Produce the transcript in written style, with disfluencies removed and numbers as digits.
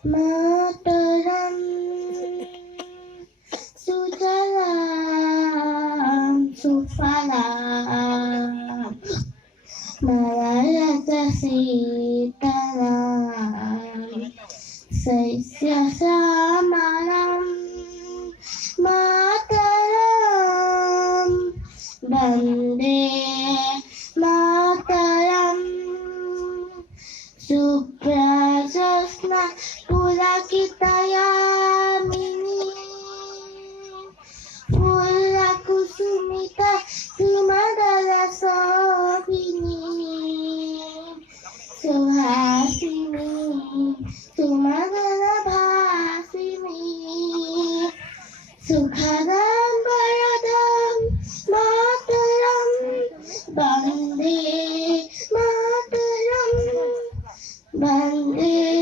Mataram Sujalam Sufalam Malayata Sitaram Saisya Samaram Mataram Bande Mataram Suprajasna Pulakitayamini Pulakusumita Sumadala Sobini Suhasini Sumadala Bhasini Sukhadam Bharadam Mataram Bande Mataram Bande